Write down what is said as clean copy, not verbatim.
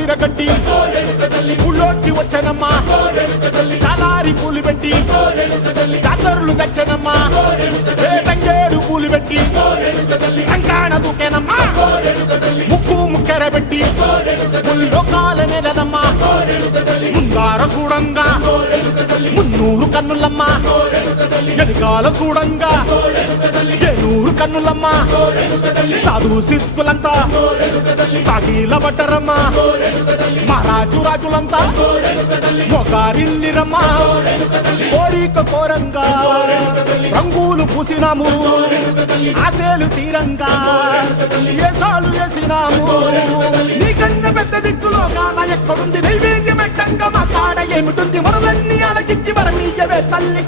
విరగట్టి ఊళ్ళోకి వచ్చనమ్మా చాలారి పూలు పెట్టి జాతరులు తెచ్చనమ్మా తంగేడు పూలు పెట్టి రంగాణ దూకేనమ్మా ముక్కు ముక్కెర పెట్టి ముల్లోకాల నెలనమ్మా ముందార చూడంగా మున్నూరు కన్నులమ్మా ఎనకాల చూడంగా ఏనూరు కన్నులమ్మా సాధు సిద్ధులంతా సాగిల పట్టరమ్మా మహారాజు రాజులంతా మొగారిల్లిరమ్మా కోరిక కోరంగా రంగులు పూసినాము ఆశలు తీరంగా ఏసాలు వేసినాము నీకన్నా పెద్ద దిక్కులో కాన ఎక్కడుంది నైవేద్యం పెట్టంగా మా కాడ ఏమిటుంది మనలన్నీ అలకించి మరమీయవే తల్లి